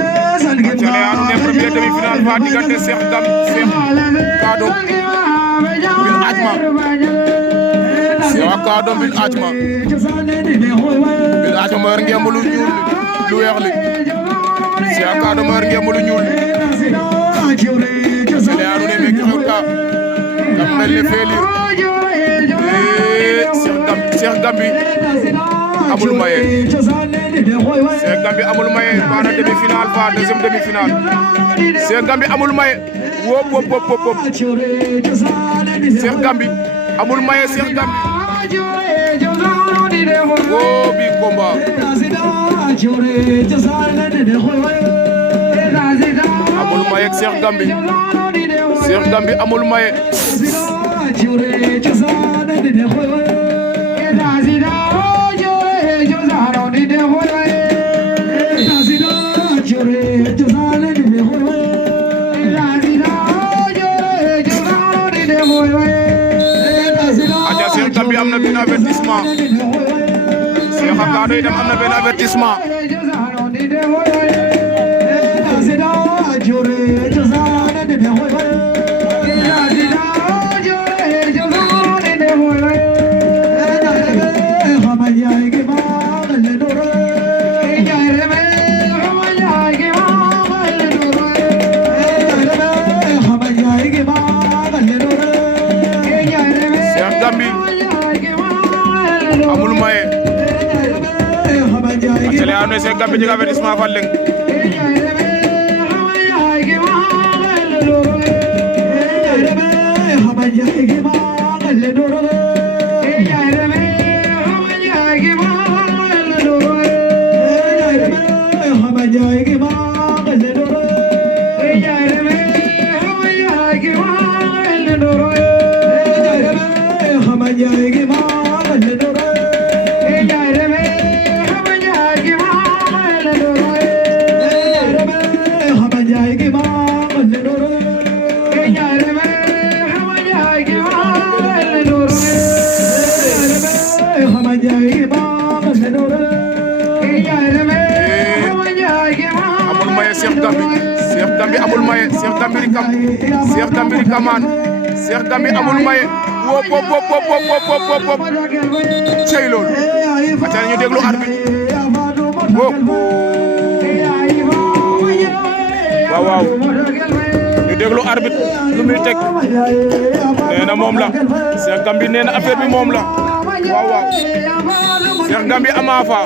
Acale anu ne premier demi-finale fa diggante Cheikh Kadom bil Atma Cheikh Kadom bil Atma yor ngemb lu ñuul lu weex li Cheikh Kadom yor ngemb lu ñuul Acale anu ne mek xew ka kam mel ne felir Cheikh Gambi amul maye Cheikh Gambi amul maye para demi-finale fa deuxième demi-finale Cheikh Gambi amul maye wop Cheikh Gambi amul maye Cheikh Gambi bi combat amul maye ak Cheikh Gambi amul maye aja Cheikh Gambi am na benn avertissement Cheikh Kadom itam am na benn avertissement Gambi amul maye Acale anu Cheikh Gambi jeg avertissement fa leng amul maye Cheikh Gambi amul maye Cheikh Gambi kaman Cheikh Gambi amul maye wop cey loolu acale ñu déglu arbitre waaw ñu déglu arbitre lu muy teg nee na moom la Cheikh Gambi nee na affaire bi moom la waaw Cheikh Gambi ama fa